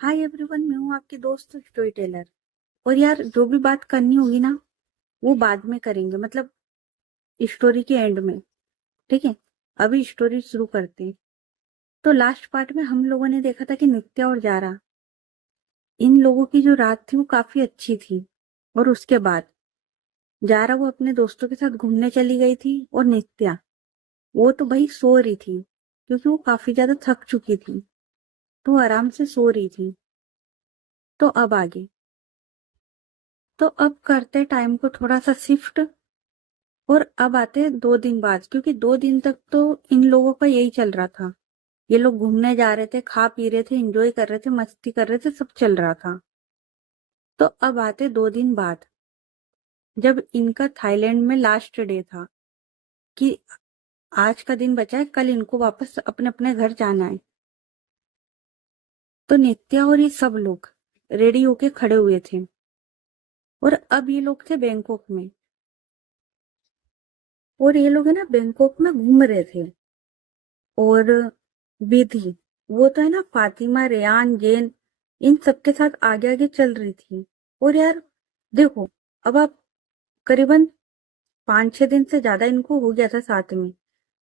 Hi everyone, मैं हूँ आपकी दोस्त स्टोरी टेलर। और यार, जो भी बात करनी होगी ना, वो बाद में करेंगे, मतलब स्टोरी के एंड में। ठीक है। अभी स्टोरी शुरू करते हैं। तो लास्ट पार्ट में हम लोगों ने देखा था कि नित्या और जारा, इन लोगों की जो रात थी वो काफी अच्छी थी। और उसके बाद जारा वो अपने दोस्तों के साथ घूमने चली गई थी, और नित्या वो तो भाई सो रही थी, क्योंकि वो काफी ज्यादा थक चुकी थी। तो वो आराम से सो रही थी। तो अब आगे, तो अब करते टाइम को थोड़ा सा शिफ्ट। और अब आते हैं 2 दिन बाद, क्योंकि 2 दिन तक तो इन लोगों का यही चल रहा था। ये लोग घूमने जा रहे थे, खा पी रहे थे, एंजॉय कर रहे थे, मस्ती कर रहे थे, सब चल रहा था। तो अब आते 2 दिन बाद, जब इनका थाईलैंड में लास्ट डे था, कि आज का दिन बचा है, कल इनको वापस अपने अपने घर जाना है। तो नित्या और ये सब लोग रेडी होके खड़े हुए थे। और अब ये लोग थे बैंकॉक में। और ये लोग है ना, बैंकॉक में घूम रहे थे। और विधि, वो तो है ना, फातिमा, रेयान, जैन, इन सबके साथ आगे आगे चल रही थी। और यार देखो, अब आप करीबन 5-6 दिन से ज्यादा इनको हो गया था साथ में।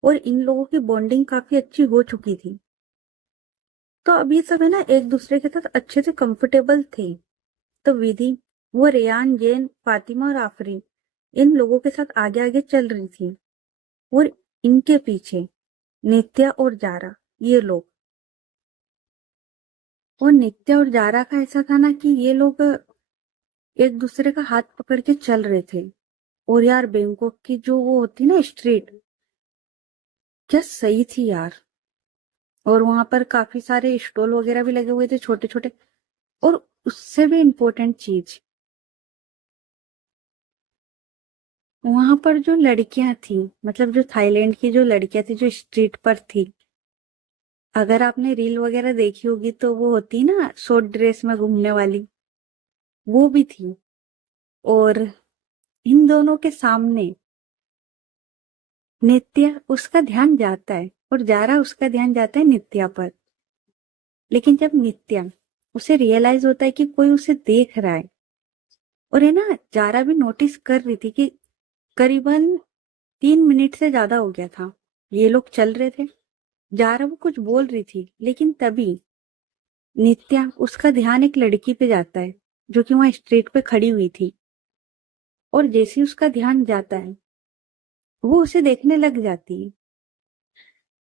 और इन लोगों की बॉन्डिंग काफी अच्छी हो चुकी थी। तो अब ये सब है ना, एक दूसरे के साथ अच्छे से कंफर्टेबल थे। तो विधि, वो रेयान, जैन, फातिमा और आफरीन, इन लोगों के साथ आगे आगे चल रही थी। और इनके पीछे नित्या और जारा, ये लोग। और नित्या और जारा का ऐसा था ना, कि ये लोग एक दूसरे का हाथ पकड़ के चल रहे थे। और यार, बैंकॉक की जो वो होती ना स्ट्रीट, क्या सही थी यार। और वहां पर काफी सारे स्टॉल वगैरह भी लगे हुए थे, छोटे छोटे। और उससे भी इम्पोर्टेंट चीज, वहां पर जो लड़कियां थी, मतलब जो थाईलैंड की जो लड़कियां थी, जो स्ट्रीट पर थी, अगर आपने रील वगैरह देखी होगी तो वो होती ना शॉर्ट ड्रेस में घूमने वाली, वो भी थी। और इन दोनों के सामने नित्या, उसका ध्यान जाता है, और जारा, उसका ध्यान जाता है नित्या पर। लेकिन जब नित्या, उसे रियलाइज होता है कि कोई उसे देख रहा है। और है ना, जारा भी नोटिस कर रही थी कि करीबन 3 मिनट से ज्यादा हो गया था, ये लोग चल रहे थे। जारा वो कुछ बोल रही थी, लेकिन तभी नित्या, उसका ध्यान एक लड़की पे जाता है, जो कि वहां स्ट्रीट पे खड़ी हुई थी। और जैसे ही उसका ध्यान जाता है, वो उसे देखने लग जाती है।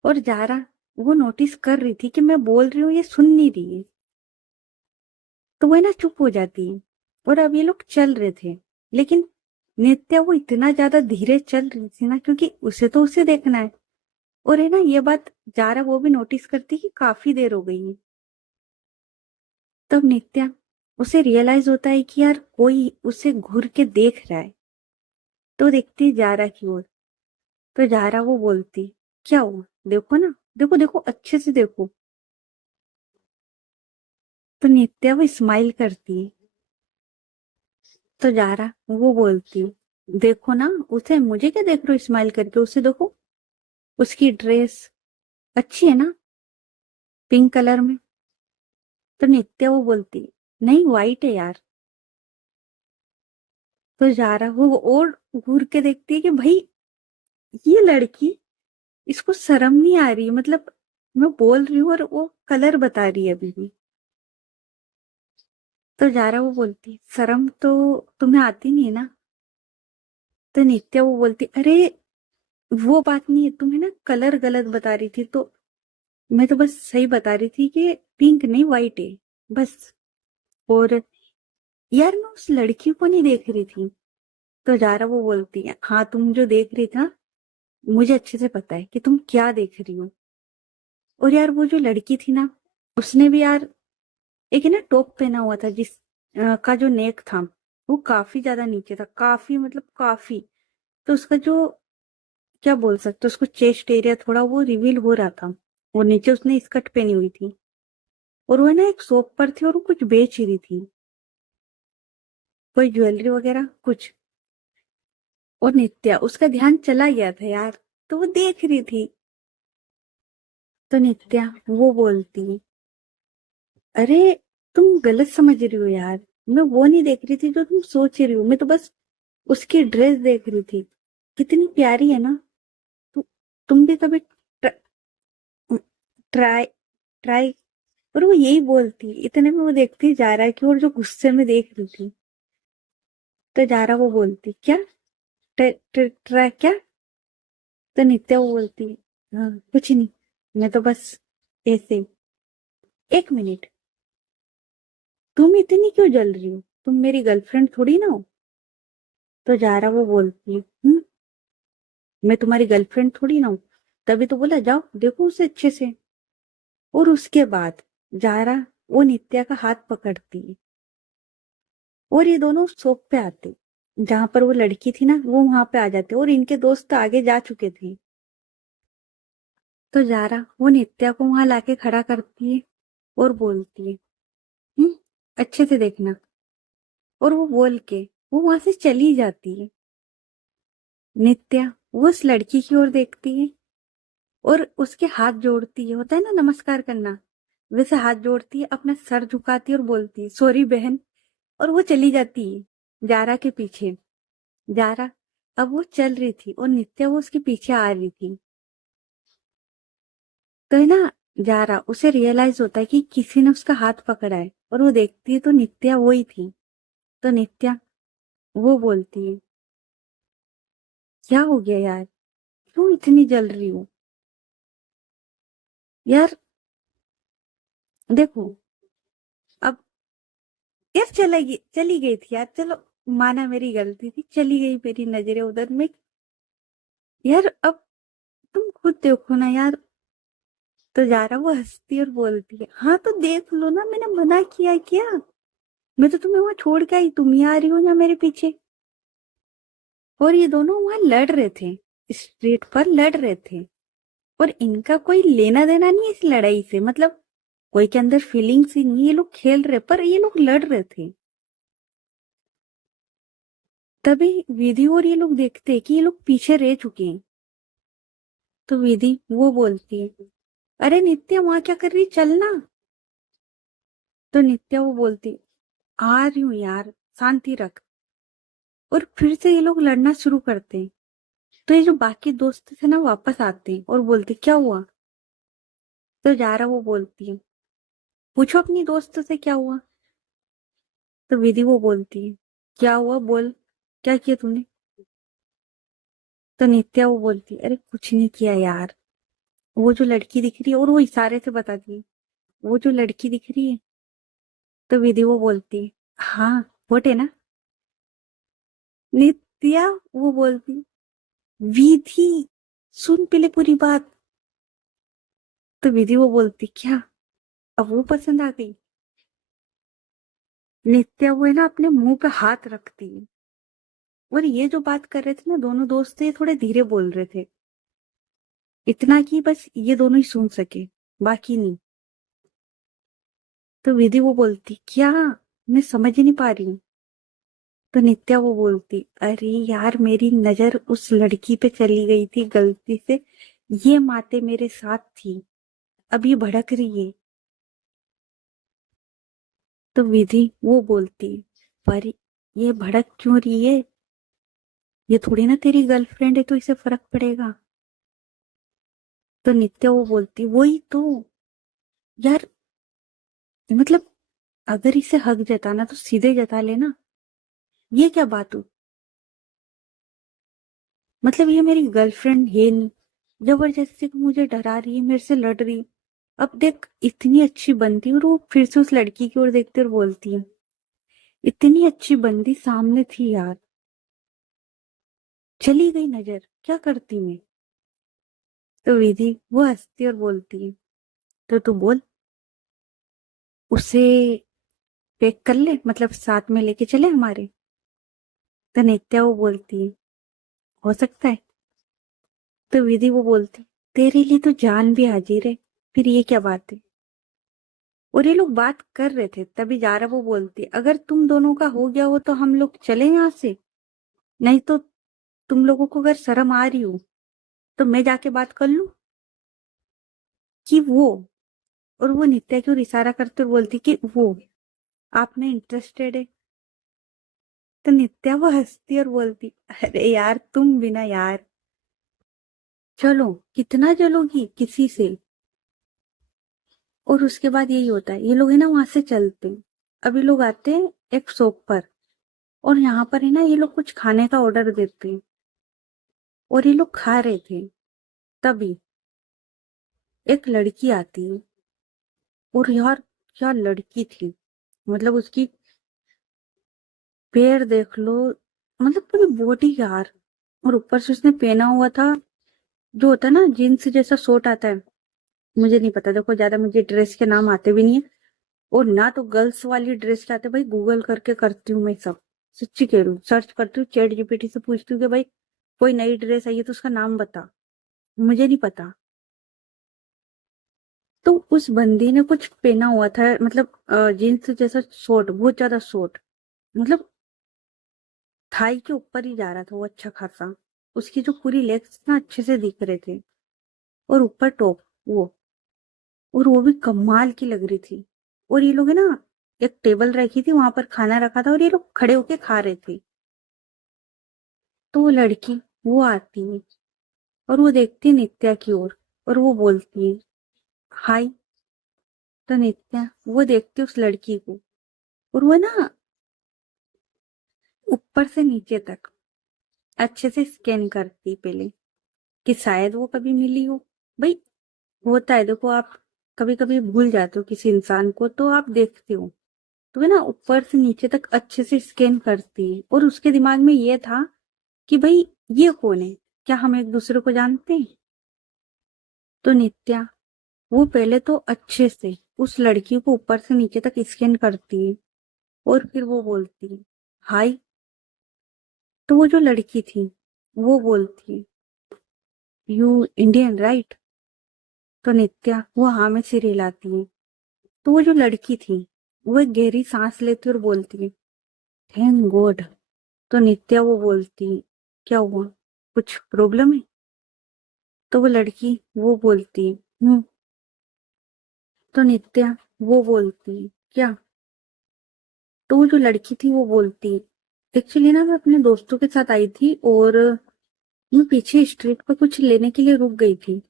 और जारा, वो नोटिस कर रही थी कि मैं बोल रही हूँ, ये सुन नहीं रही है। तो वो है ना, चुप हो जाती है। और अब ये लोग चल रहे थे, लेकिन नित्या वो इतना ज्यादा धीरे चल रही थी ना, क्योंकि उसे तो उसे देखना है। और है ना, ये बात जारा वो भी नोटिस करती कि काफी देर हो गई है। तब नित्या, उसे रियलाइज होता है कि यार, कोई उसे घूर के देख रहा है। तो देखती है जारा की ओर। तो जारा वो बोलती, क्या हुआ, देखो ना, देखो देखो, अच्छे से देखो। तो नित्या वो स्माइल करती है। तो जारा वो बोलती, देखो ना उसे, मुझे क्या देख रहे हो स्माइल करके, उसे देखो, उसकी ड्रेस अच्छी है ना, पिंक कलर में। तो नित्या वो बोलती, नहीं, वाइट है यार। तो जारा वो और घूर के देखती है कि भाई, ये लड़की, इसको शर्म नहीं आ रही, मतलब मैं बोल रही हूँ और वो कलर बता रही है अभी भी। तो जारा वो बोलती, शर्म तो तुम्हें आती नहीं है ना। तो नित्या वो बोलती, अरे वो बात नहीं है, तुम्हें ना कलर गलत बता रही थी, तो मैं तो बस सही बता रही थी कि पिंक नहीं, वाइट है, बस। और यार, मैं उस लड़की को नहीं देख रही थी। तो जारा वो बोलती है, हाँ, तुम जो देख रही था, मुझे अच्छे से पता है कि तुम क्या देख रही हो। और यार, वो जो लड़की थी ना, उसने भी यार एक है ना टॉप पहना हुआ था, जिस का जो नेक था, वो काफी ज्यादा नीचे था, काफी मतलब काफी। तो उसका जो, क्या बोल सकते, उसको चेस्ट एरिया थोड़ा वो रिवील हो रहा था। और नीचे उसने स्कर्ट पहनी हुई थी। और वो है ना एक शॉप पर थी, और वो कुछ बेच रही थी, कोई ज्वेलरी वगैरह कुछ। और नित्या, उसका ध्यान चला गया था यार, तो वो देख रही थी। तो नित्या वो बोलती, अरे तुम गलत समझ रही हो यार। मैं वो नहीं देख रही थी जो तुम सोच रही हो। मैं तो बस उसकी ड्रेस देख रही थी। कितनी प्यारी है ना। तु, तुम भी कभी ट्राई ट्राई। और वो यही बोलती, इतने में वो देखती जा रहा है कि, और जो गुस्से में देख रही थी, तो जा रहा वो बोलती क्या, ट्राई क्या। तो नित्या वो बोलती, हाँ कुछ नहीं, मैं तो बस ऐसे। एक मिनट, तुम इतनी क्यों जल रही हो? तुम मेरी गर्लफ्रेंड थोड़ी ना हो। तो जा रहा वो बोलती, मैं तुम्हारी गर्लफ्रेंड थोड़ी ना हूँ। तभी तो बोला जाओ देखो उसे अच्छे से। और उसके बाद जारा वो नित्या का हाथ पकड़ती है और ये दोनों शॉप पे आते। जहां पर वो लड़की थी ना, वो वहां पे आ जाते और इनके दोस्त तो आगे जा चुके थे। तो जारा वो नित्या को वहां लाके खड़ा करती है और बोलती है, हम्म अच्छे से देखना। और वो बोल के वो वहां से चली जाती है। नित्या वो उस लड़की की ओर देखती है और उसके हाथ जोड़ती है, होता है ना नमस्कार करना, वैसे हाथ जोड़ती है, अपना सर झुकाती है और बोलती है सॉरी बहन। और वो चली जाती है जारा के पीछे। जारा अब वो चल रही थी और नित्या वो उसके पीछे आ रही थी। तो है ना, जारा उसे रियलाइज होता है कि किसी ने उसका हाथ पकड़ा है और वो देखती है तो नित्या वो ही थी। तो नित्या वो बोलती है, क्या हो गया यार, क्यों इतनी जल रही हो यार। देखो अब, यार चली गई थी यार, चलो माना मेरी गलती थी, चली गई मेरी नजरें उधर में। यार अब तुम खुद देखो ना यार। तो जा रहा वो हंसती और बोलती है, हाँ तो देख लो ना, मैंने मना किया क्या? मैं तो तुम्हें वहां छोड़ के आई, तुम ही आ रही हो ना मेरे पीछे। और ये दोनों वहां लड़ रहे थे, स्ट्रीट पर लड़ रहे थे। और इनका कोई लेना देना नहीं है इस लड़ाई से, मतलब कोई के अंदर फीलिंग्स ही नहीं, ये लोग खेल रहे पर ये लोग लड़ रहे थे। तभी विधि और ये लोग देखते हैं कि ये लोग पीछे रह चुके हैं। तो विधि वो बोलती है, अरे नित्या वहां क्या कर रही, चलना। तो नित्या वो बोलती, आ रही हूं यार, शांति रख। और फिर से ये लोग लड़ना शुरू करते हैं। तो ये जो बाकी दोस्त थे ना वापस आते हैं और बोलते क्या हुआ। तो जारा वो बोलती है, पूछो अपनी दोस्त से क्या हुआ। तो विधि वो बोलती है, क्या हुआ बोल, क्या किया तूने। तो नित्या वो बोलती है, अरे कुछ नहीं किया यार, वो जो लड़की दिख रही है, और वो इशारे से बताती है, वो जो लड़की दिख रही है। तो विधि वो बोलती है, हाँ वोट है ना। नित्या वो बोलती, विधि सुन पहले पूरी बात। तो विधि वो बोलती, क्या, अब वो पसंद आ गई। नित्या वो है ना अपने मुंह पे हाथ रखती है। और ये जो बात कर रहे थे ना दोनों दोस्त, ये थोड़े धीरे बोल रहे थे, इतना कि बस ये दोनों ही सुन सके, बाकी नहीं। तो विधि वो बोलती, क्या, मैं समझ ही नहीं पा रही हूँ। तो नित्या वो बोलती, अरे यार मेरी नजर उस लड़की पे चली गई थी गलती से, ये माते मेरे साथ थी, अब ये भड़क रही है। तो विधि वो बोलती, पर ये भड़क क्यों रही है, ये थोड़ी ना तेरी गर्लफ्रेंड है तो इसे फर्क पड़ेगा। तो नित्या वो बोलती, वही तो यार, मतलब अगर इसे हक जताना तो सीधे जता लेना, ये क्या बात हुई। मतलब ये मेरी गर्लफ्रेंड है नहीं, जबरदस्ती को मुझे डरा रही है, मेरे से लड़ रही है। अब देख इतनी अच्छी बनती और वो फिर से उस लड़की की ओर देखती और बोलती है, इतनी अच्छी बंदी सामने थी यार, चली गई नजर, क्या करती मैं। तो विधि वो हंसती और बोलती है, तो तू बोल, उसे पैक कर ले, मतलब साथ में लेके चले हमारे। तो नित्या वो बोलती है, हो सकता है। तो विधि वो बोलती, तेरे लिए तो जान भी हाजिर है, फिर ये क्या बात है। और ये लोग बात कर रहे थे तभी जारा वो बोलती, अगर तुम दोनों का हो गया हो तो हम लोग चले यहाँ से, नहीं तो तुम लोगों को अगर शर्म आ रही हो तो मैं जाके बात कर लूं कि वो। और वो नित्या की ओर इशारा करते हुए बोलती कि वो आप में इंटरेस्टेड है। तो नित्या वो हंसती और बोलती, अरे यार तुम बिना यार, चलो कितना चलोगी किसी से। और उसके बाद यही होता है, ये लोग है ना वहां से चलते हैं। अभी लोग आते हैं एक शॉप पर, और यहाँ पर है ना ये लोग कुछ खाने का ऑर्डर देते हैं, और ये लोग खा रहे थे। तभी एक लड़की आती है, और यार क्या लड़की थी, मतलब उसकी पैर देख लो, मतलब पूरी बॉडी यार। और ऊपर से उसने पहना हुआ था, जो होता है ना जीन्स जैसा शॉर्ट आता है। मुझे नहीं पता, देखो ज्यादा मुझे ड्रेस के नाम आते भी नहीं है, और ना तो गर्ल्स वाली ड्रेस के आते। भाई गूगल करके करती हूँ मैं सब, सच्ची कह रही हूँ, सर्च करती हूँ, चैट जीपीटी से पूछती हूँ कि भाई कोई नई ड्रेस आई है तो उसका नाम बता, मुझे नहीं पता। तो उस बंदी ने कुछ पहना हुआ था, मतलब जीन्स जैसा शॉर्ट, बहुत ज्यादा शॉर्ट, मतलब थाई के ऊपर ही जा रहा था वो अच्छा खासा। उसकी जो पूरी लेग्स ना अच्छे से दिख रहे थे, और ऊपर टॉप वो, और वो भी कमाल की लग रही थी। और ये लोग है ना, एक टेबल रखी थी वहां पर खाना रखा था, और ये लोग खड़े होके खा रहे थे। तो वो लड़की वो आती है, और वो देखती है नित्या की ओर, और वो बोलती है हाय। तो नित्या वो देखती है उस लड़की को, और वो ना ऊपर से नीचे तक अच्छे से स्कैन करती पहले, कि शायद वो कभी मिली हो। भाई होता है, देखो आप कभी कभी भूल जाते हो किसी इंसान को, तो आप देखते हो, तो है ना ऊपर से नीचे तक अच्छे से स्कैन करती है। और उसके दिमाग में ये था कि भाई ये कौन है, क्या हम एक दूसरे को जानते हैं। तो नित्या वो पहले तो अच्छे से उस लड़की को ऊपर से नीचे तक स्कैन करती है, और फिर वो बोलती है हाय। तो वो जो लड़की थी वो बोलती है यू इंडियन राइट। तो नित्या वो हाँ में सिर हिलाती है। तो वो जो लड़की थी वो एक गहरी सांस लेती और बोलती है थैंक गॉड। तो नित्या वो बोलती है क्या हुआ, कुछ प्रॉब्लम है। तो वो लड़की वो बोलती है तो नित्या वो बोलती है क्या। तो वो जो लड़की थी वो बोलती एक्चुअली ना मैं अपने दोस्तों के साथ आई थी, और मैं पीछे स्ट्रीट पर कुछ लेने के लिए रुक गई थी,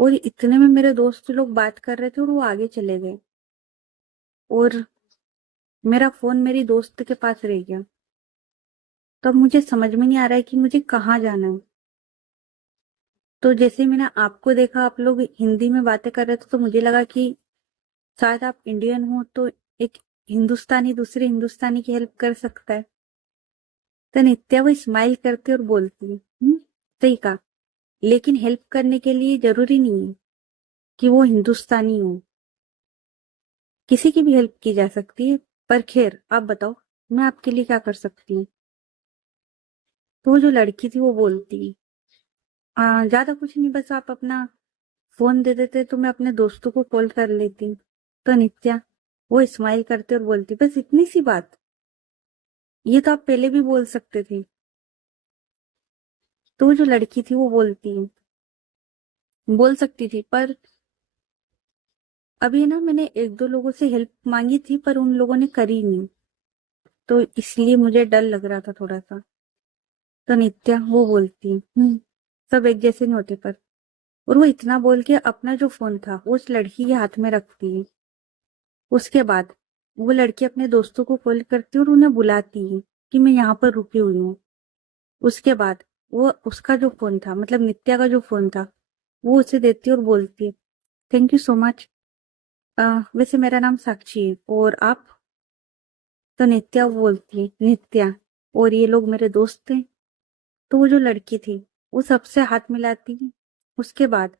और इतने में मेरे दोस्त लोग बात कर रहे थे और वो आगे चले गए, और मेरा फोन मेरी दोस्त के पास रह गया। तब मुझे समझ में नहीं आ रहा है कि मुझे कहाँ जाना है। तो जैसे मैंने आपको देखा, आप लोग हिंदी में बातें कर रहे थे, तो मुझे लगा कि शायद आप इंडियन हो, तो एक हिंदुस्तानी दूसरे हिंदुस्तानी की हेल्प कर सकता है। तो नित्या वो स्माइल करती और बोलती है सही कहा, लेकिन हेल्प करने के लिए जरूरी नहीं है कि वो हिंदुस्तानी हो, किसी की भी हेल्प की जा सकती है। पर खैर आप बताओ, मैं आपके लिए क्या कर सकती हूँ। तो वो जो लड़की थी वो बोलती ज्यादा कुछ नहीं, बस आप अपना फोन दे देते तो मैं अपने दोस्तों को कॉल कर लेती। तो नित्या वो स्माइल करते और बोलती बस इतनी सी बात, ये तो आप पहले भी बोल सकते थे। तो वो जो लड़की थी वो बोलती बोल सकती थी, पर अभी ना मैंने एक दो लोगों से हेल्प मांगी थी, पर उन लोगों ने करी नहीं, तो इसलिए मुझे डर लग रहा था थोड़ा सा। तो नित्या वो बोलती सब एक जैसे नहीं होते पर। और वो इतना बोल के अपना जो फोन था वो उस लड़की के हाथ में रखती है। उसके बाद वो लड़की अपने दोस्तों को कॉल करती है और उन्हें बुलाती है कि मैं यहाँ पर रुकी हुई हूँ। उसके बाद वो उसका जो फोन था, मतलब नित्या का जो फोन था, वो उसे देती है और बोलती है थैंक यू सो मच। वैसे मेरा नाम साक्षी है, और आप। तो नित्या बोलती है नित्या, और ये लोग मेरे दोस्त थे। तो वो जो लड़की थी वो सबसे हाथ मिलाती है। उसके बाद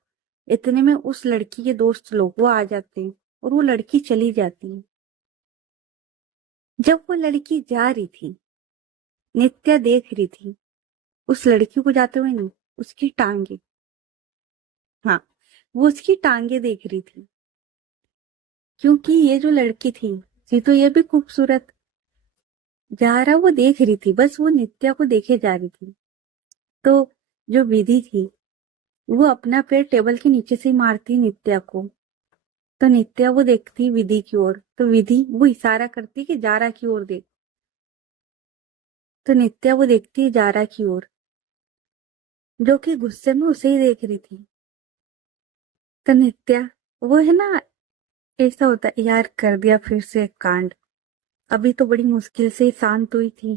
इतने में उस लड़की के दोस्त लोग वो आ जाते हैं, और वो लड़की चली जाती है। जब वो लड़की जा रही थी, नित्या देख रही थी उस लड़की को जाते हुए, नहीं उसकी टांगे, हाँ वो उसकी टांगे देख रही थी, क्योंकि ये जो लड़की थी तो ये भी खूबसूरत, जा रहा वो देख रही थी, बस वो नित्या को देखे जा रही थी। तो जो विधि थी वो अपना पैर टेबल के नीचे से ही मारती नित्या को, तो नित्या वो देखती विधि की ओर, तो विधि वो इशारा करती कि जारा की ओर देख। तो नित्या वो देखती है जारा की ओर, जो कि गुस्से में उसे ही देख रही थी। तो नित्या, वो है ना, ऐसा होता है यार, कर दिया फिर से एक कांड। अभी तो बड़ी मुश्किल से ही शांत हुई थी।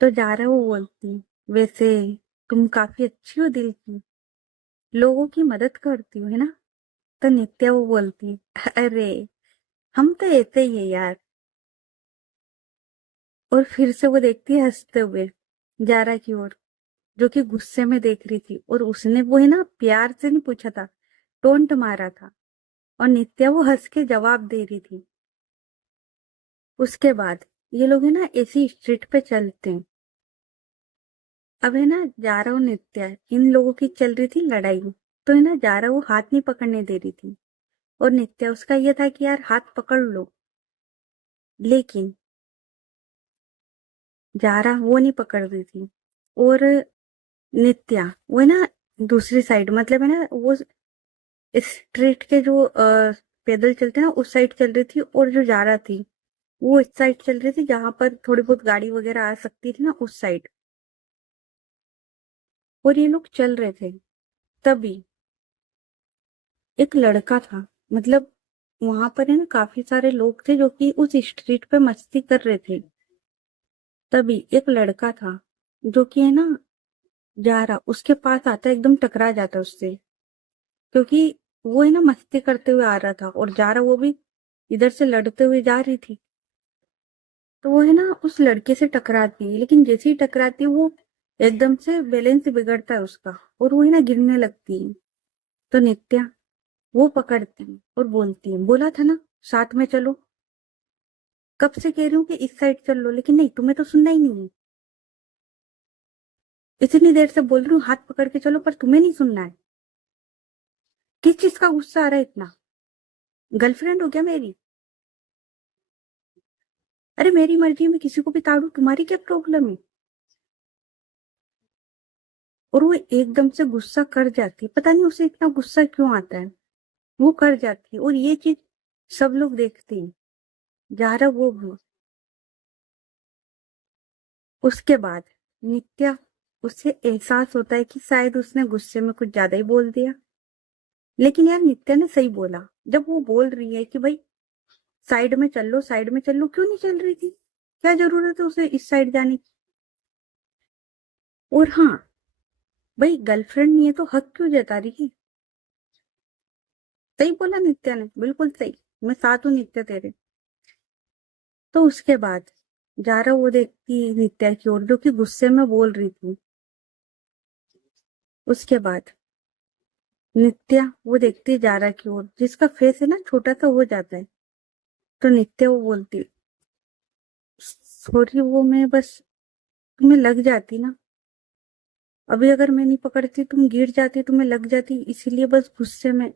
तो जारा वो बोलती, वैसे तुम काफी अच्छी हो दिल की, लोगों की मदद करती हो, है ना। तो नित्या वो बोलती, अरे हम तो ऐसे ही है यार। और फिर से वो देखती है हंसते हुए जारा की ओर, जो कि गुस्से में देख रही थी, और उसने वो है ना प्यार से नहीं पूछा था, टोंट मारा था, और नित्या वो हंस के जवाब दे रही थी। उसके बाद ये लोग है ना ऐसी स्ट्रीट पे चलते हैं। अब है ना जारा और नित्या, इन लोगों की चल रही थी लड़ाई। तो है ना जारा वो हाथ नहीं पकड़ने दे रही थी, और नित्या उसका ये था कि यार हाथ पकड़ लो। लेकिन जारा वो नहीं पकड़ रही थी, और नित्या वो है ना दूसरी साइड, मतलब है ना वो स्ट्रीट के जो पैदल चलते हैं ना उस साइड चल रही थी, और जो जारा थी वो इस साइड चल रही थी जहां पर थोड़ी बहुत गाड़ी वगैरह आ सकती थी ना, उस साइड। और ये लोग चल रहे थे। तभी एक लड़का था, मतलब वहां पर है ना काफी सारे लोग थे जो कि उस स्ट्रीट पे मस्ती कर रहे थे। तभी एक लड़का था जो कि है ना जा रहा, उसके पास आता एकदम टकरा जाता उससे, क्योंकि वो है ना मस्ती करते हुए आ रहा था, और जा रहा वो भी इधर से लड़ते हुए जा रही थी। तो वो है ना उस लड़के से टकराती है, लेकिन जैसे ही टकराती है वो एकदम से बैलेंस बिगड़ता है उसका, और वो है ना गिरने लगती है। तो नित्या वो पकड़ती है और बोलती है, बोला था ना साथ में चलो, कब से कह रही हूँ कि इस साइड चल लो, लेकिन नहीं, तुम्हें तो सुनना ही नहीं है। इतनी देर से बोल रही हूँ हाथ पकड़ के चलो, पर तुम्हें नहीं सुनना है। किस चीज का गुस्सा आ रहा है इतना? गर्लफ्रेंड हो क्या मेरी? अरे मेरी मर्जी में किसी को भी ताड़ू, तुम्हारी क्या प्रॉब्लम है? और वो एकदम से गुस्सा कर जाती है, पता नहीं उसे इतना गुस्सा क्यों आता है। वो कर जाती है, और ये चीज सब लोग देखते हैं, जा रहा वो भी। उसके बाद नित्या, उसे एहसास होता है कि शायद उसने गुस्से में कुछ ज्यादा ही बोल दिया। लेकिन यार नित्या ने सही बोला, जब वो बोल रही है कि भाई साइड में चल लो, साइड में चल लो, क्यों नहीं चल रही थी? क्या जरूरत है उसे इस साइड जाने की? और हाँ, भाई गर्लफ्रेंड नहीं है तो हक क्यों जता रही है? सही बोला नित्या ने, बिल्कुल सही। मैं साथ हूँ नित्या तेरे। तो उसके बाद जारा वो देखती है नित्या की ओर, जो कि गुस्से में बोल रही थी। उसके बाद नित्या वो देखती है जारा की ओर, जिसका फेस है ना छोटा सा हो जाता है। तो नित्या वो बोलती, सॉरी, वो मैं बस, तुम्हें लग जाती ना, अभी अगर मैं नहीं पकड़ती तुम गिर जाती, तुम्हें लग जाती, इसीलिए बस गुस्से में।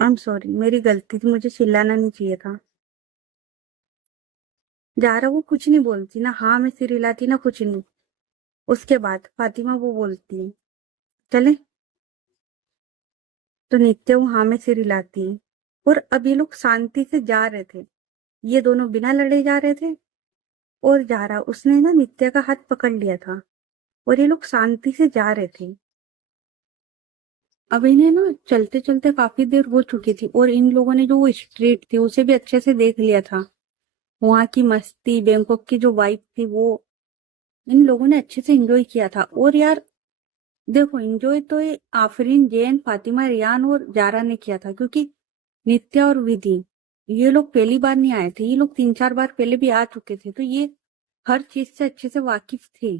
आई एम सॉरी, मेरी गलती थी, मुझे चिल्लाना नहीं चाहिए था। जारा वो कुछ नहीं बोलती ना, हाँ में सिर हिलाती ना, कुछ नहीं। उसके बाद फातिमा वो बोलती है, चले। तो नित्या वो हाँ में सिर हिलाती है। और अब ये लोग शांति से जा रहे थे, ये दोनों बिना लड़े जा रहे थे। और जारा उसने ना नित्या का हाथ पकड़ लिया था, और ये लोग शांति से जा रहे थे। अब इन्हें ना चलते चलते काफी देर हो चुकी थी, और इन लोगों ने जो वो स्ट्रीट थी उसे भी अच्छे से देख लिया था। वहां की मस्ती, बैंकॉक की जो वाइब थी, वो इन लोगों ने अच्छे से एंजॉय किया था। और यार देखो, एंजॉय तो ये आफरीन, जैन, फातिमा, रियान और जारा ने किया था, क्योंकि नित्या और विधि ये लोग पहली बार नहीं आए थे, ये लोग 3-4 बार पहले भी आ चुके थे, तो ये हर चीज से अच्छे से वाकिफ थे।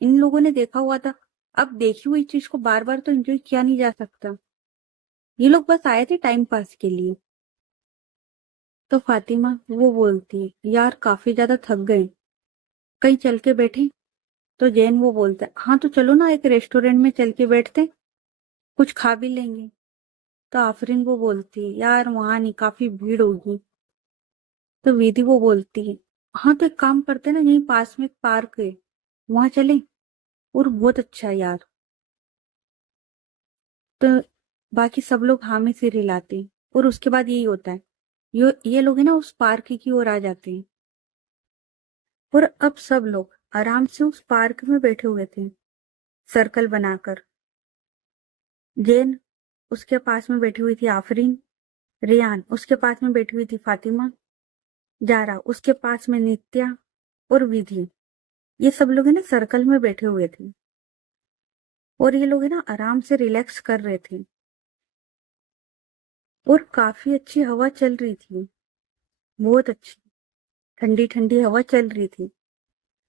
इन लोगों ने देखा हुआ था। अब देखी हुई चीज को बार बार तो एंजॉय किया नहीं जा सकता। ये लोग बस आए थे टाइम पास के लिए। तो फातिमा वो बोलती है, यार काफी ज्यादा थक गए, कहीं चल के बैठे। तो जैन वो बोलता है, हाँ तो चलो ना एक रेस्टोरेंट में चल के बैठते, कुछ खा भी लेंगे। तो आफरीन वो बोलती है, यार वहां नहीं, काफी भीड़ होगी। तो विधि वो बोलती है, हाँ तो एक काम करते हैं ना, यहीं पास में एक पार्क है, वहां चले, और बहुत अच्छा है यार। तो बाकी सब लोग हाँ में सिर हिलाते हैं। और उसके बाद यही होता है, ये लोग है ना उस पार्क की ओर आ जाते हैं। और अब सब लोग आराम से उस पार्क में बैठे हुए थे, सर्कल बनाकर। जेन उसके पास में बैठी हुई थी, आफरीन, रियान उसके पास में बैठी हुई थी, फातिमा, जारा उसके पास में, नित्या और विधि। ये सब लोग है ना सर्कल में बैठे हुए थे और ये लोग है ना आराम से रिलैक्स कर रहे थे। और काफी अच्छी हवा चल रही थी, बहुत अच्छी ठंडी ठंडी हवा चल रही थी।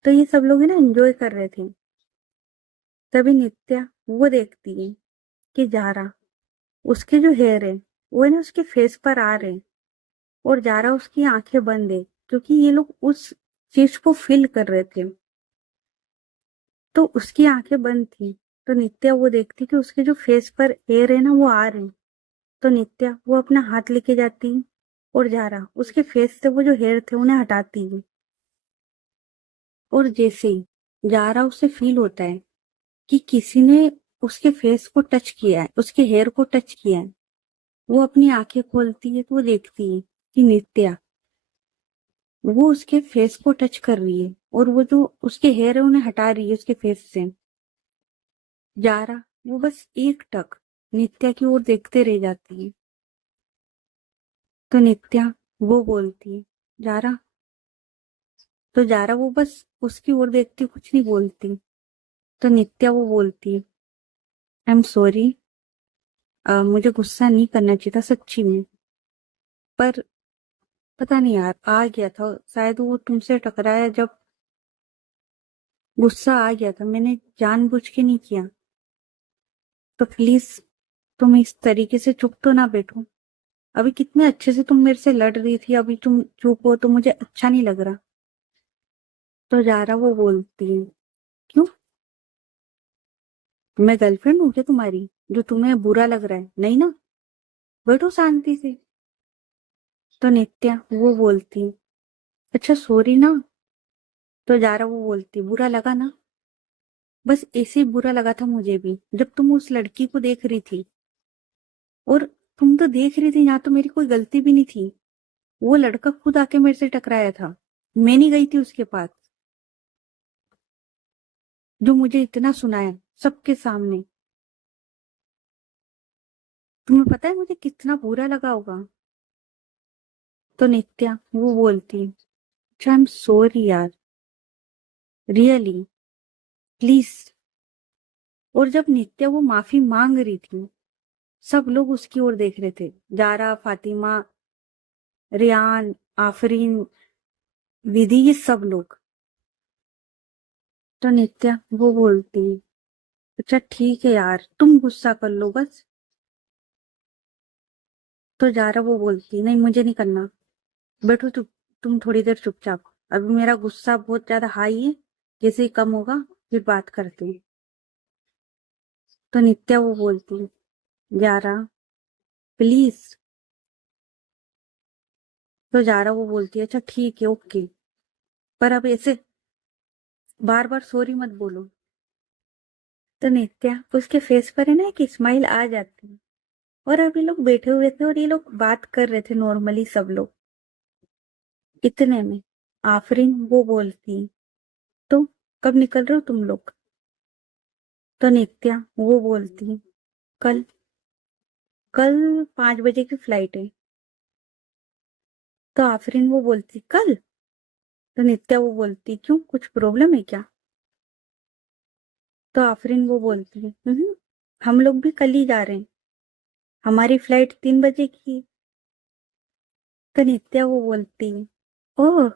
तो ये सब लोग है ना एंजॉय कर रहे थे। तभी नित्या वो देखती है कि जारा, उसके जो हेयर है वो है ना उसके फेस पर आ रहे हैं। और जारा उसकी आंखें बंद है, क्योंकि ये लोग उस चीज को फील कर रहे थे। तो उसकी आंखें बंद थी। तो नित्या वो देखती कि उसके जो फेस पर हेयर है ना वो आ रहे हैं। तो नित्या वो अपना हाथ लेके जाती है और जारा उसके फेस से वो जो हेयर थे उन्हें हटाती है। और जैसे ही जारा उसे फील होता है कि किसी ने उसके फेस को टच किया है, उसके हेयर को टच किया है, वो अपनी आंखें खोलती है तो वो देखती है कि नित्या वो उसके फेस को टच कर रही है और वो जो उसके हेयर है उन्हें हटा रही है उसके फेस से। जारा वो बस एक टक नित्या की ओर देखते रह जाती है। तो नित्या वो बोलती है, जारा। तो जारा वो बस उसकी ओर देखती, कुछ नहीं बोलती। तो नित्या वो बोलती है, आई एम सॉरी, मुझे गुस्सा नहीं करना चाहिए था सच्ची में, पर पता नहीं यार आ गया था, शायद वो तुमसे टकराया जब गुस्सा आ गया था, मैंने जानबूझ के नहीं किया। तो प्लीज तुम इस तरीके से चुप तो ना बैठो। अभी कितने अच्छे से तुम मेरे से लड़ रही थी, अभी तुम चुप हो तो मुझे अच्छा नहीं लग रहा। तो जारा वो बोलती है, क्यों, मैं गर्लफ्रेंड हूँ क्या तुम्हारी जो तुम्हें बुरा लग रहा है? नहीं ना, बैठो शांति से। तो नित्या वो बोलती, अच्छा सॉरी ना। तो जारा वो बोलती, बुरा लगा ना, बस ऐसे ही बुरा लगा था मुझे भी जब तुम उस लड़की को देख रही थी। और तुम तो देख रही थी, यहाँ तो मेरी कोई गलती भी नहीं थी। वो लड़का खुद आके मेरे से टकराया था, मैं नहीं गई थी उसके पास, जो मुझे इतना सुनाया सबके सामने। तुम्हें पता है मुझे कितना बुरा लगा होगा। तो नित्या वो बोलती, अच्छा आई एम सॉरी यार, रियली, प्लीज। और जब नित्या वो माफी मांग रही थी, सब लोग उसकी ओर देख रहे थे, जारा, फातिमा, रियान, आफरीन, विधि, ये सब लोग। तो नित्या वो बोलती, अच्छा ठीक है यार, तुम गुस्सा कर लो बस। तो जारा वो बोलती, नहीं मुझे नहीं करना, बैठो चुप, तुम थोड़ी देर चुपचाप, अभी मेरा गुस्सा बहुत ज्यादा हाई है, जैसे ही कम होगा फिर बात करते हैं। तो नित्या वो बोलती, जारा प्लीज। तो जारा वो बोलती है, अच्छा ठीक है ओके, पर अब ऐसे बार बार सॉरी मत बोलो। तो नित्या उसके फेस पर है ना एक स्माइल आ जाती है। और अभी लोग बैठे हुए थे और ये लोग बात कर रहे थे नॉर्मली सब लोग। इतने में आफरीन वो बोलती, तो कब निकल रहे हो तुम लोग? तो नित्या वो बोलती, कल, कल 5 बजे की फ्लाइट है। तो आफरीन वो बोलती, कल? तो नित्या वो बोलती, क्यों, कुछ प्रॉब्लम है क्या? तो आफरीन वो बोलती है, हम लोग भी कल ही जा रहे हैं, हमारी फ्लाइट 3 बजे की है।" तो नित्या वो बोलती है, ओह,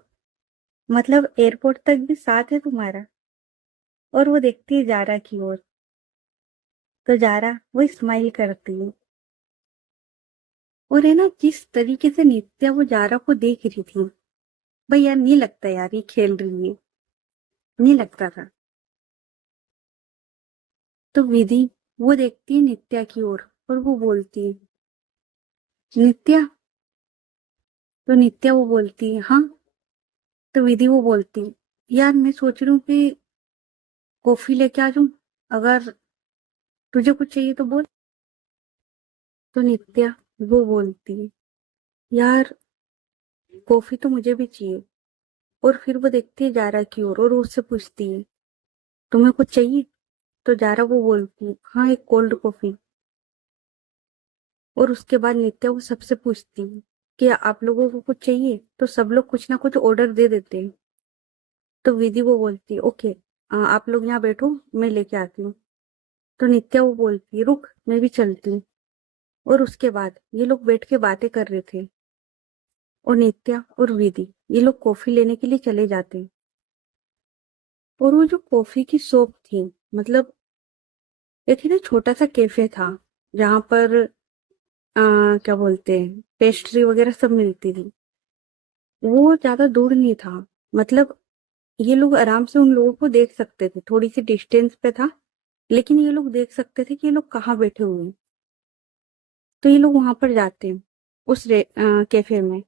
मतलब एयरपोर्ट तक भी साथ है तुम्हारा। और वो देखती है जारा की ओर। तो जारा वो स्माइल करती है। और है ना जिस तरीके से नित्या वो जारा को देख रही थी, भाई यार नहीं लगता यार ये खेल रही है, नहीं लगता था। तो विधि वो देखती है नित्या की ओर और वो बोलती है, नित्या। तो नित्या वो बोलती है, हाँ। तो विधि वो बोलती है, यार मैं सोच रही हूँ कि कॉफी लेके आ जाऊं, अगर तुझे कुछ चाहिए तो बोल। तो नित्या वो बोलती है, यार कॉफी तो मुझे भी चाहिए। और फिर वो देखती है जारा की ओर और उससे पूछती है, तुम्हें कुछ चाहिए? तो जारा वो बोलती है, हाँ एक कोल्ड कॉफी। और उसके बाद नित्या वो सबसे पूछती है कि आप लोगों को कुछ चाहिए? तो सब लोग कुछ ना कुछ ऑर्डर दे देते हैं। तो विधि वो बोलती है, ओके आप लोग यहाँ बैठो, मैं लेके आती हूँ। तो नित्या वो बोलती है, रुक मैं भी चलती हूँ। और उसके बाद ये लोग बैठ के बातें कर रहे थे और नित्या और विधि ये लोग कॉफी लेने के लिए चले जाते हैं। और वो जो कॉफी की शॉप थी, मतलब ये थी ना, छोटा सा कैफे था जहां पर क्या बोलते हैं, पेस्ट्री वगैरह सब मिलती थी। वो ज्यादा दूर नहीं था, मतलब ये लोग आराम से उन लोगों को देख सकते थे, थोड़ी सी डिस्टेंस पे था, लेकिन ये लोग देख सकते थे कि ये लोग कहाँ बैठे हुए हैं। तो ये लोग वहां पर जाते हैं उस कैफे में,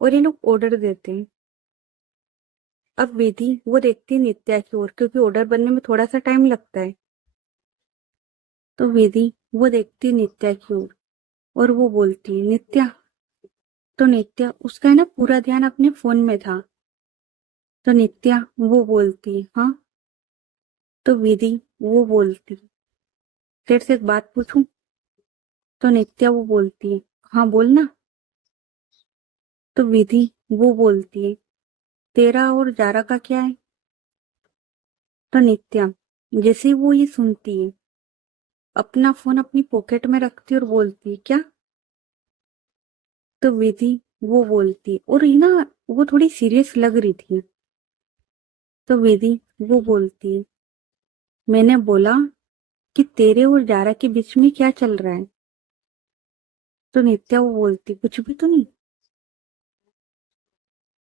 और ये लोग ऑर्डर देते हैं। अब विधि वो देखती है नित्या की ओर, क्योंकि ऑर्डर बनने में थोड़ा सा टाइम लगता है। तो विधि वो देखती है नित्या की ओर और वो बोलती है, नित्या। तो नित्या उसका है ना पूरा ध्यान अपने फोन में था। तो नित्या वो बोलती है, हाँ। तो विधि वो बोलती, तेरे से एक बात पूछूं? तो नित्या वो बोलती है, हाँ बोलना। तो विधि वो बोलती है, तेरा और जारा का क्या है? तो नित्या जैसे ही वो ये सुनती है, अपना फोन अपनी पॉकेट में रखती है और बोलती है, क्या? तो विधि वो बोलती है, और ये ना वो थोड़ी सीरियस लग रही थी। तो विधि वो बोलती है, मैंने बोला कि तेरे और जारा के बीच में क्या चल रहा है? तो नित्या वो बोलती, कुछ भी तो नहीं।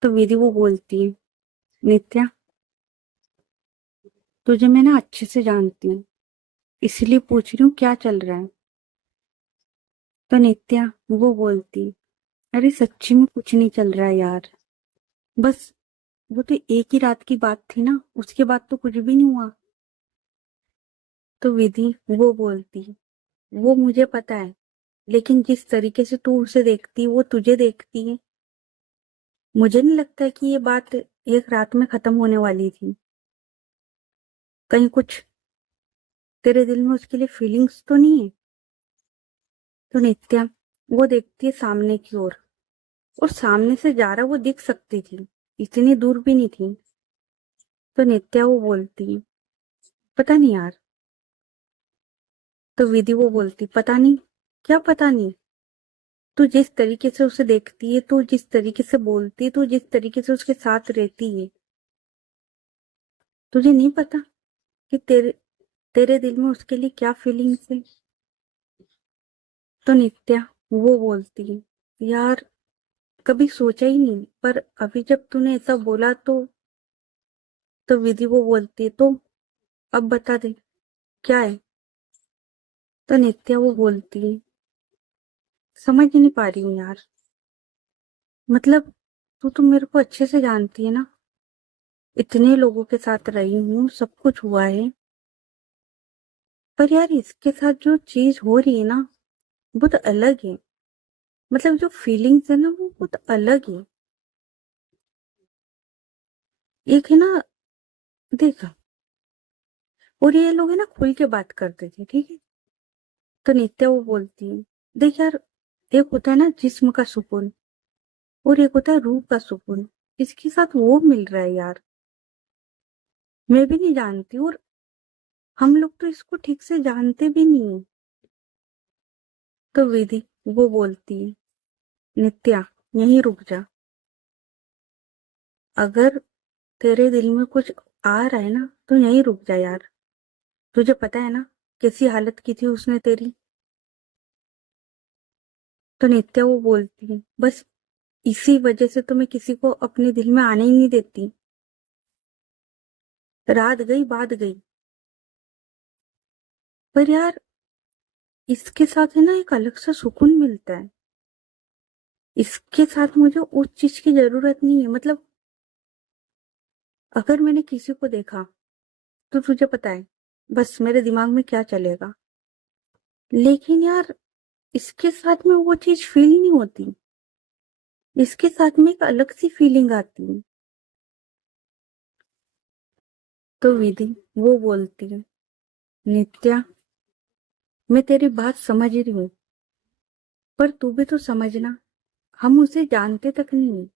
तो विधि वो बोलती है, नित्या तुझे मैं ना अच्छे से जानती हूँ, इसलिए पूछ रही हूँ क्या चल रहा है। तो नित्या वो बोलती, अरे सच्ची में कुछ नहीं चल रहा है यार, बस वो तो एक ही रात की बात थी ना, उसके बाद तो कुछ भी नहीं हुआ। तो विधि वो बोलती, वो मुझे पता है, लेकिन जिस तरीके से तू उसे देखती वो तुझे देखती है, मुझे नहीं लगता कि ये बात एक रात में खत्म होने वाली थी। कहीं कुछ तेरे दिल में उसके लिए फीलिंग्स तो नहीं है? तो नित्या वो देखती है सामने की ओर, और सामने से जा रहा वो दिख सकती थी, इतनी दूर भी नहीं थी। तो नित्या वो बोलती, पता नहीं यार। तो विधि वो बोलती, पता नहीं? क्या पता नहीं? तू जिस तरीके से उसे देखती है, तू जिस तरीके से बोलती है, तू जिस तरीके से उसके साथ रहती है, तुझे नहीं पता कि तेरे तेरे दिल में उसके लिए क्या फीलिंग्स है? तो नित्या वो बोलती है, यार कभी सोचा ही नहीं, पर अभी जब तूने ऐसा बोला तो विधि वो बोलती है, तो अब बता दे क्या है? तो नित्या वो बोलती है, समझ ही नहीं पा रही हूँ यार, मतलब तू तो मेरे को अच्छे से जानती है ना, इतने लोगों के साथ रही हूँ, सब कुछ हुआ है, पर यार इसके साथ जो चीज हो रही है ना, बहुत अलग है। मतलब जो फीलिंग्स है ना वो बहुत अलग है। एक है ना, देखा, और ये लोग है ना खुल के बात करते थे, ठीक है। तो नित्या वो बोलती है, देख यार, एक होता है ना जिस्म का सुकून, और एक होता है रूह का सुकून, इसके साथ वो मिल रहा है यार, मैं भी नहीं जानती, और हम लोग तो इसको ठीक से जानते भी नहीं। तो विधि वो बोलती है, नित्या यहीं रुक जा, अगर तेरे दिल में कुछ आ रहा है ना तो यहीं रुक जा यार, तुझे पता है ना कैसी हालत की थी उसने तेरी। तो नित्या वो बोलती है, बस इसी वजह से तो मैं किसी को अपने दिल में आने ही नहीं देती, रात गई बात गई। पर यार इसके साथ है ना एक अलग सा सुकून मिलता है, इसके साथ मुझे उस चीज की जरूरत नहीं है, मतलब अगर मैंने किसी को देखा तो तुझे पता है बस मेरे दिमाग में क्या चलेगा। लेकिन यार इसके साथ में वो चीज फील नहीं होती, इसके साथ में एक अलग सी फीलिंग आती है। तो विधि वो बोलती है, नित्या मैं तेरी बात समझ रही हूँ, पर तू भी तो समझना, हम उसे जानते तक नहीं।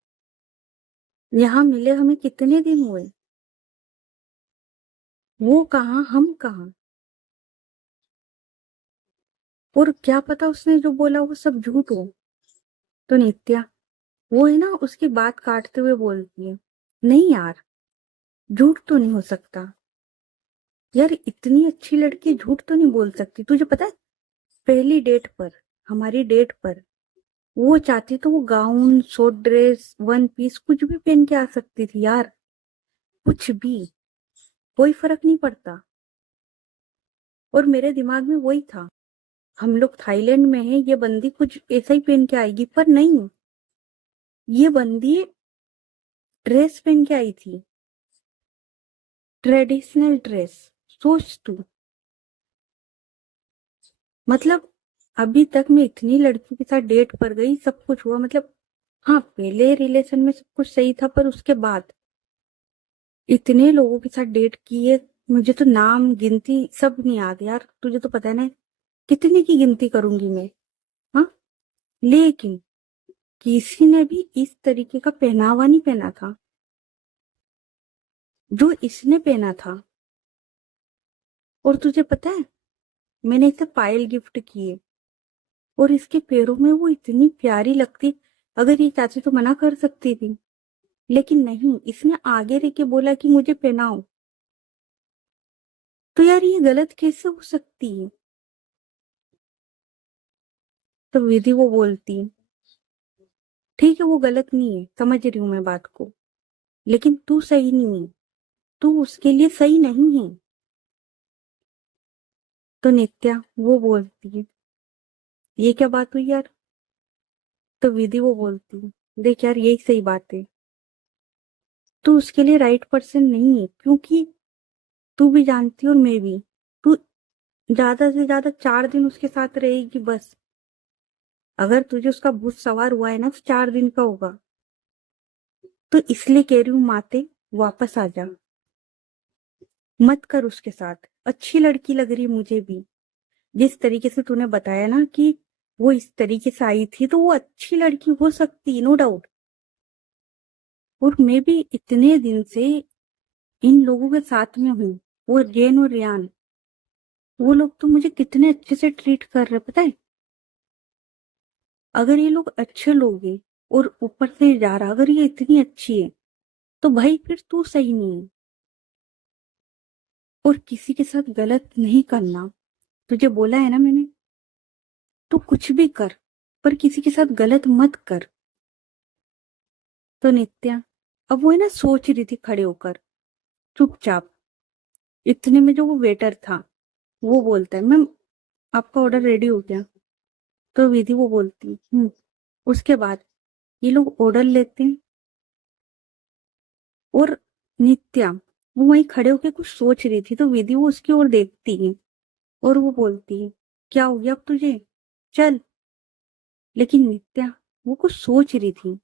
यहाँ मिले हमें कितने दिन हुए, वो कहाँ हम कहाँ, और क्या पता उसने जो बोला वो सब झूठ हो। तो नित्या वो है ना उसकी बात काटते हुए बोलती है, नहीं यार, झूठ तो नहीं हो सकता यार, इतनी अच्छी लड़की झूठ तो नहीं बोल सकती। तुझे पता है पहली डेट पर, हमारी डेट पर, वो चाहती तो वो gown short dress one piece कुछ भी पहन के आ सकती थी यार, कुछ भी, कोई फर्क नहीं पड़ता। और मेरे दिमाग में वही था, हम लोग थाईलैंड में हैं, ये बंदी कुछ ऐसा ही पहन के आएगी, पर नहीं, ये बंदी ड्रेस पहन के आई थी, ट्रेडिशनल ड्रेस। सोच तू, मतलब अभी तक मैं इतनी लड़कियों के साथ डेट पर गई, सब कुछ हुआ, मतलब हाँ पहले रिलेशन में सब कुछ सही था, पर उसके बाद इतने लोगों के साथ डेट किए, मुझे तो नाम गिनती सब नहीं याद यार, तुझे तो पता है ना, कितने की गिनती करूंगी मैं। हाँ, लेकिन किसी ने भी इस तरीके का पहनावा नहीं पहना था जो इसने पहना था। और तुझे पता है मैंने इसे पायल गिफ्ट किए, और इसके पैरों में वो इतनी प्यारी लगती, अगर ये चाहती तो मना कर सकती थी, लेकिन नहीं, इसने आगे रह के बोला कि मुझे पहनाओ। तो यार ये गलत कैसे हो सकती है। तो विधि वो बोलती है, ठीक है वो गलत नहीं है, समझ रही हूं मैं बात को, लेकिन तू सही नहीं है, तू उसके लिए सही नहीं है। तो नित्या वो बोलती है, ये क्या बात हुई यार। तो विधि वो बोलती है, देख यार यही सही बात है, तू उसके लिए राइट पर्सन नहीं है, क्योंकि तू भी जानती और मैं भी, तू ज्यादा से ज्यादा 4 दिन उसके साथ रहेगी बस, अगर तुझे उसका भूत सवार हुआ है ना तो 4 दिन का होगा। तो इसलिए कह रही हूँ माते, वापस आ जा, मत कर उसके साथ, अच्छी लड़की लग रही मुझे भी, जिस तरीके से तूने बताया ना कि वो इस तरीके से आई थी, तो वो अच्छी लड़की हो सकती, नो डाउट। और मैं भी इतने दिन से इन लोगों के साथ में हूँ, वो जैन और रियान, वो लोग तो मुझे कितने अच्छे से ट्रीट कर रहे पता है। अगर ये लोग अच्छे लोग हैं और ऊपर से जा रहा, अगर ये इतनी अच्छी है, तो भाई फिर तू सही नहीं है। और किसी के साथ गलत नहीं करना, तुझे बोला है ना मैंने, तू कुछ भी कर, पर किसी के साथ गलत मत कर। तो नित्या अब वो है ना सोच रही थी खड़े होकर चुपचाप, इतने में जो वो वेटर था वो बोलता है, मैम आपका ऑर्डर रेडी हो गया। तो विधि वो बोलती, उसके बाद ये लोग ऑर्डर लेते हैं, और नित्या वो वहीं खड़े होकर कुछ सोच रही थी, तो विधि वो उसकी ओर देखती है और वो बोलती है, क्या हो गया अब तुझे, चल। लेकिन नित्या वो कुछ सोच रही थी।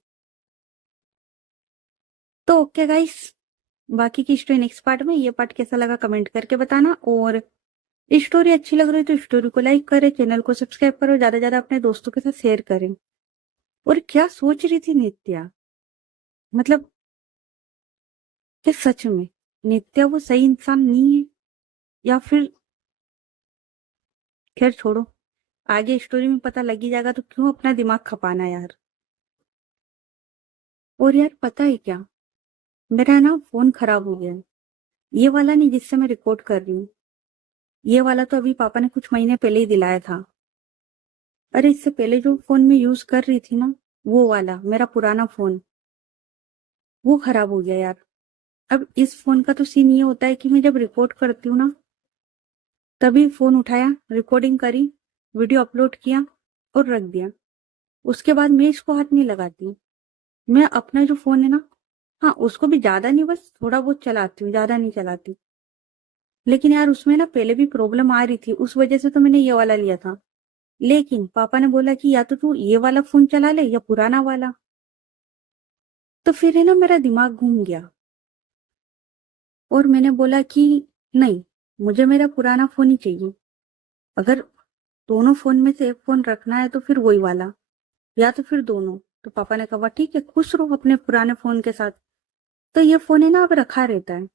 तो ओके गाइस, बाकी की स्टोरी नेक्स्ट पार्ट में, ये पार्ट कैसा लगा कमेंट करके बताना, और स्टोरी अच्छी लग रही है तो स्टोरी को लाइक करें, चैनल को सब्सक्राइब करो, ज्यादा से ज्यादा अपने दोस्तों के साथ शेयर करें। और क्या सोच रही थी नित्या, मतलब कि सच में नित्या वो सही इंसान नहीं है, या फिर, खैर छोड़ो, आगे स्टोरी में पता लग ही जाएगा, तो क्यों अपना दिमाग खपाना यार। और यार पता है क्या, मेरा ना फोन खराब हो गया है, ये वाला नहीं जिससे मैं रिकॉर्ड कर रही हूँ, ये वाला तो अभी पापा ने कुछ महीने पहले ही दिलाया था। अरे इससे पहले जो फोन में यूज कर रही थी ना, वो वाला मेरा पुराना फोन, वो खराब हो गया यार। अब इस फोन का तो सीन ये होता है कि मैं जब रिकॉर्ड करती हूँ ना, तभी फोन उठाया, रिकॉर्डिंग करी, वीडियो अपलोड किया और रख दिया, उसके बाद मैं इसको हाथ नहीं लगाती। मैं अपना जो फोन है ना, हाँ उसको भी ज्यादा नहीं, बस थोड़ा बहुत चलाती हूँ, ज्यादा नहीं चलाती। लेकिन यार उसमें ना पहले भी प्रॉब्लम आ रही थी, उस वजह से तो मैंने ये वाला लिया था। लेकिन पापा ने बोला कि या तो तू ये वाला फोन चला ले या पुराना वाला। तो फिर है ना मेरा दिमाग घूम गया और मैंने बोला कि नहीं, मुझे मेरा पुराना फोन ही चाहिए। अगर दोनों फोन में से एक फोन रखना है तो फिर वही वाला, या तो फिर दोनों। तो पापा ने कहा ठीक है, खुश रहो अपने पुराने फोन के साथ। तो ये फोन है ना अब रखा रहता है,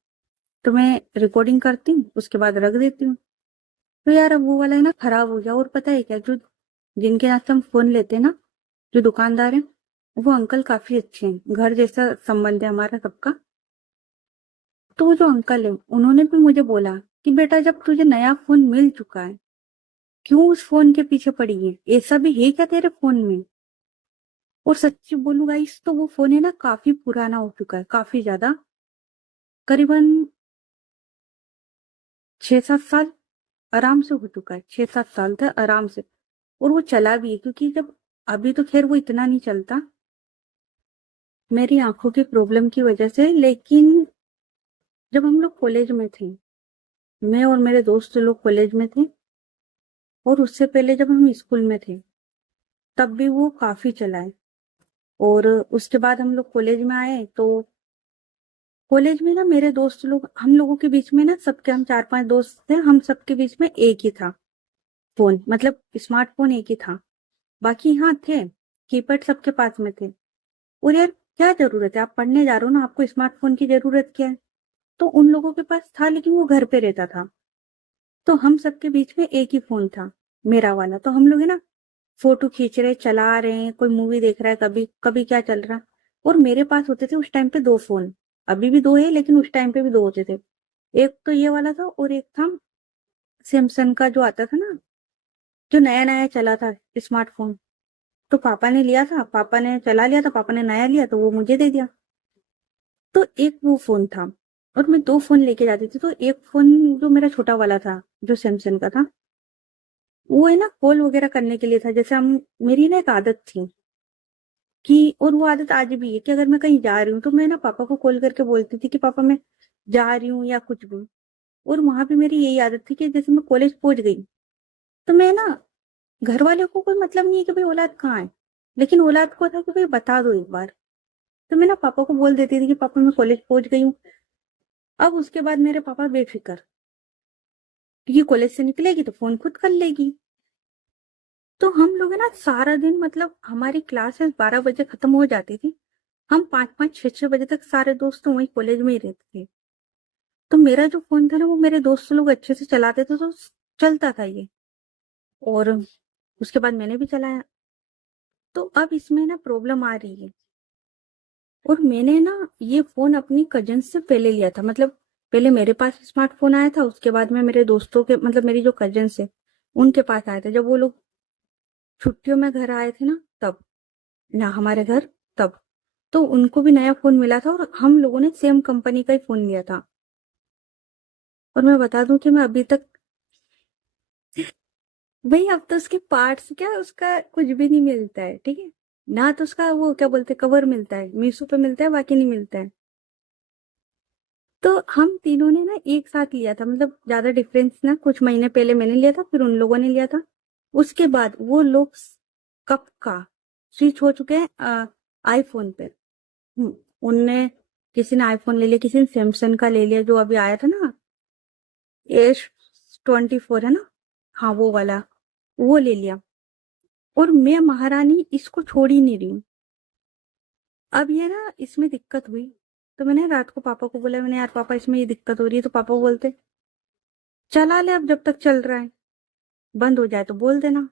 तो मैं रिकॉर्डिंग करती हूँ उसके बाद रख देती हूँ। तो यार अब वो वाला है ना खराब हो गया। और पता है क्या, जो जिनके यहाँ से हम फोन लेते हैं ना, जो दुकानदार है, वो अंकल काफी अच्छे हैं, घर जैसा संबंध है हमारा सबका। तो वो जो अंकल है उन्होंने भी मुझे बोला कि बेटा जब तुझे नया फोन मिल चुका है, क्यों उस फोन के पीछे पड़ी है, ऐसा भी है क्या तेरे फोन में। और सच्ची बोलूं गाइस, तो वो फोन है ना काफी पुराना हो चुका है, काफी ज्यादा, करीबन 6-7 साल आराम से हो चुका है। 6-7 साल था आराम से। और वो चला भी है, क्योंकि जब अभी तो खैर वो इतना नहीं चलता मेरी आंखों की प्रॉब्लम की वजह से। लेकिन जब हम लोग कॉलेज में थे, मैं और मेरे दोस्त लोग कॉलेज में थे, और उससे पहले जब हम स्कूल में थे, तब भी वो काफी चला है। और उसके बाद हम लोग कॉलेज में आए, तो कॉलेज में ना मेरे दोस्त लोग, हम लोगों के बीच में ना, सबके हम 4-5 दोस्त थे, हम सबके बीच में एक ही था फोन, मतलब स्मार्टफोन एक ही था। बाकी हाँ थे, कीपैड सबके पास में थे। और यार क्या जरूरत है, आप पढ़ने जा रहे हो ना, आपको स्मार्टफोन की जरूरत क्या है। तो उन लोगों के पास था, लेकिन वो घर पे रहता था। तो हम सबके बीच में एक ही फोन था, मेरा वाला। तो हम लोग है ना फोटो खींच रहे, चला रहे हैं, कोई मूवी देख रहा है, कभी कभी क्या चल रहा है। और मेरे पास होते थे उस टाइम पे 2 फोन, अभी भी 2 है, लेकिन उस टाइम पे भी 2 होते थे। एक तो ये वाला था, और एक था सैमसंग का जो आता था ना, जो नया नया चला था स्मार्टफोन। तो पापा ने लिया था, पापा ने चला लिया था, पापा ने नया लिया तो वो मुझे दे दिया। तो एक वो फोन था, और मैं 2 फोन लेके जाती थी। तो एक फोन जो मेरा छोटा वाला था, जो सैमसंग का था, वो है ना कॉल वगैरह करने के लिए था। जैसे हम, मेरी ना एक आदत थी कि, और वो आदत आज भी है कि अगर मैं कहीं जा रही हूँ तो मैं ना पापा को कॉल करके बोलती थी कि पापा मैं जा रही हूँ या कुछ भी। और वहां पे मेरी यही आदत थी कि जैसे मैं कॉलेज पहुंच गई, तो मैं ना, घर वालों को कोई मतलब नहीं है कि भाई औलाद कहाँ है, लेकिन औलाद को था कि भाई बता दो एक बार। तो मैं ना पापा को बोल देती थी कि पापा मैं कॉलेज पहुंच गई हूँ। अब उसके बाद मेरे पापा बेफिक्र, क्योंकि कॉलेज से निकलेगी तो फोन खुद कर लेगी। तो हम लोग है ना सारा दिन, मतलब हमारी क्लासेस 12 बजे खत्म हो जाती थी, हम 5-5, 6-6 बजे तक सारे दोस्त तो वही कॉलेज में ही रहते थे। तो मेरा जो फोन था ना, वो मेरे दोस्त लोग अच्छे से चलाते थे, तो चलता था ये। और उसके बाद मैंने भी चलाया। तो अब इसमें ना प्रॉब्लम आ रही है। और मैंने ना ये फोन अपनी कजन से पहले लिया था, मतलब पहले मेरे पास स्मार्टफोन आया था, उसके बाद में मेरे दोस्तों के, मतलब मेरी जो कजन है उनके पास आया था, जब वो लोग छुट्टियों में घर आए थे ना, तब, ना हमारे घर, तब। तो उनको भी नया फोन मिला था, और हम लोगों ने सेम कंपनी का ही फोन लिया था। और मैं बता दूं कि मैं अभी तक, भाई अब तो उसके पार्ट्स क्या, उसका कुछ भी नहीं मिलता है, ठीक है ना। तो उसका वो क्या बोलते हैं, कवर मिलता है, मीशो पे मिलता है, बाकी नहीं मिलता है। तो हम तीनों ने ना एक साथ लिया था, मतलब ज्यादा डिफरेंस ना, कुछ महीने पहले मैंने लिया था, फिर उन लोगों ने लिया था। उसके बाद वो लोग कब का स्विच हो चुके हैं आईफोन पे। हम्म, उनने, किसी ने आईफोन ले लिया, किसी ने सैमसंग का ले लिया, जो अभी आया था ना, S24 है ना, हाँ वो वाला, वो ले लिया। और मैं महारानी इसको छोड़ ही नहीं रही हूँ। अब ये ना इसमें दिक्कत हुई, तो मैंने रात को पापा को बोला, मैंने यार पापा इसमें ये दिक्कत हो रही है। तो पापा बोलते चला ले अब, जब तक चल रहा है, बंद हो जाए तो बोल देना।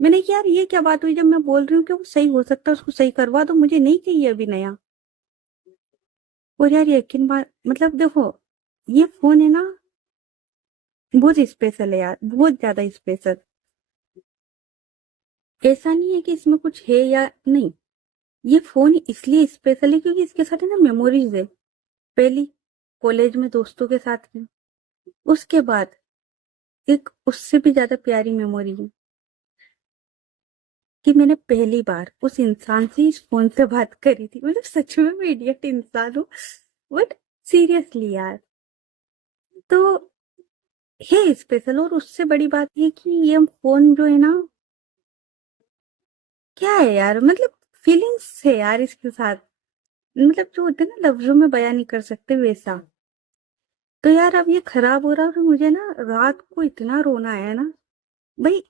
मैंने कि यार ये क्या बात हुई, जब मैं बोल रही हूँ कि वो सही हो सकता है, उसको सही करवा दो, मुझे नहीं चाहिए अभी नया। और यार यकीन बात, मतलब देखो, ये फोन है ना बहुत स्पेशल है यार, बहुत ज्यादा स्पेशल। ऐसा नहीं है कि इसमें कुछ है या नहीं, ये फोन इसलिए स्पेशल है क्योंकि इसके साथ है ना मेमोरीज है। पहली, कॉलेज में दोस्तों के साथ की। उसके बाद एक उससे भी ज्यादा प्यारी मेमोरी है कि मैंने पहली बार उस इंसान से इस फोन से बात करी थी। मतलब सच में मैं इडियट इंसान हूँ, बट सीरियसली यार। तो है स्पेशल। और उससे बड़ी बात ये कि ये फोन जो है ना, क्या है यार, मतलब फीलिंग्स है यार इसके साथ, मतलब जो होते हैं ना लफ्जों में बयां नहीं कर सकते वैसा। तो यार अब ये खराब हो रहा है और मुझे ना रात को इतना रोना आया ना भाई।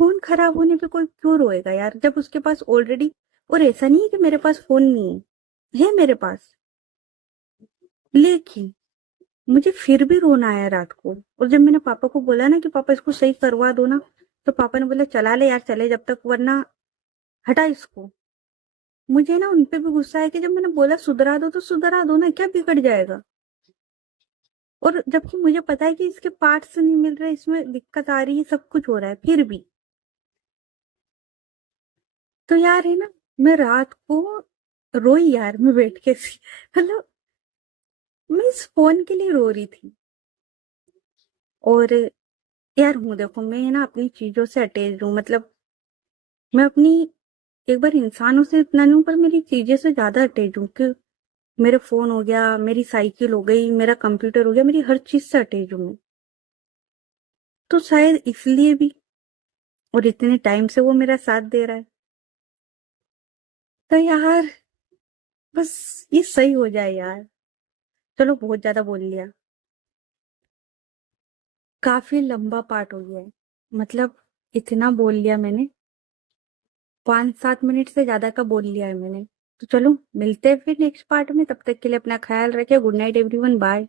फोन खराब होने पे कोई क्यों रोएगा यार, जब उसके पास ऑलरेडी, और ऐसा नहीं है कि मेरे पास फोन नहीं है मेरे पास, लेकिन मुझे फिर भी रोना आया रात को। और जब मैंने पापा को बोला ना कि पापा इसको सही करवा दो ना, तो पापा ने बोला चला ले यार, चले जब तक, वरना हटा इसको। मुझे ना उनपे भी गुस्सा है कि जब मैंने बोला सुधरा दो तो सुधरा दो ना, क्या बिगड़ जाएगा। और जबकि मुझे पता है कि इसके पार्ट्स नहीं मिल रहे, इसमें दिक्कत आ रही है, सब कुछ हो रहा है फिर भी। तो यार है ना, मैं रात को रोई यार, मैं बैठ के मतलब मैं इस फोन के लिए रो रही थी। और यार हूँ देखो, मैं ना अपनी चीजों से अटैच हूँ, मतलब मैं अपनी, एक बार इंसानों से इतना नहीं हूँ पर मेरी चीजें से ज्यादा अटैच हूँ कि मेरे फोन हो गया, मेरी साइकिल हो गई, मेरा कंप्यूटर हो गया, मेरी हर चीज से अटैच हूँ मैं। तो शायद इसलिए भी, और इतने टाइम से वो मेरा साथ दे रहा है। तो यार बस ये सही हो जाए यार। चलो बहुत ज्यादा बोल लिया, काफी लंबा पार्ट हो गया है, मतलब इतना बोल लिया मैंने, 5-7 मिनट से ज्यादा का बोल लिया है मैंने। तो चलो मिलते हैं फिर नेक्स्ट पार्ट में, तब तक के लिए अपना ख्याल रखे, गुड नाइट एवरीवन, बाय।